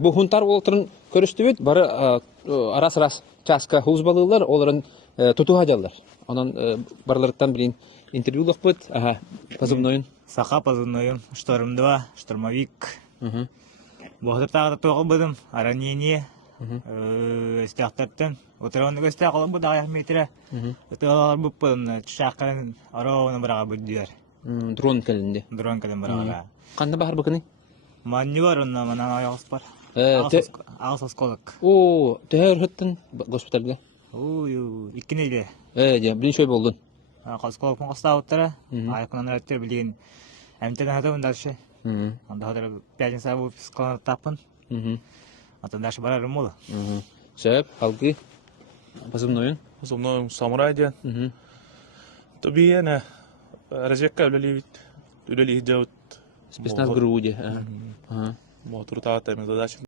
Бу хунтар олтырын көрүстүбүт, бары арас-арас часка хуз балылар, оларын тутуга жалар. Онан барларыттан билин интервью лохпут, позывнойын. Саха позывнойым, штормдва, штормовик. Бохтар тагы тоғы быдым, ранение. Стяхтаттан, утраванныга стяхалым бу дагы метре. Утравалар бу пын, чаккан аравына барага бүддүр. Дрон келинде. Дрон кадам барага. Канда бахар бакыны? Манни бар онна, манан аягыс бар. Ағыс осколок. О, тәһәр хыттын госпитальга. Иккенеде. Билин шөй болдун. Осколок маңғыста ауыттара. Айқынан рәттер білген. Әмтен атауын дальше. Анда хадыр пятница бұл психолог тапын. Ата дальше барарым олы. Сөп, халқы. Позывнойын? Позывнойым самурай ден. Тобиена разъекка үлелейбит. Үлелейбит жауыт. Спецназ ГРУ де. Мотор тағатаймен задача.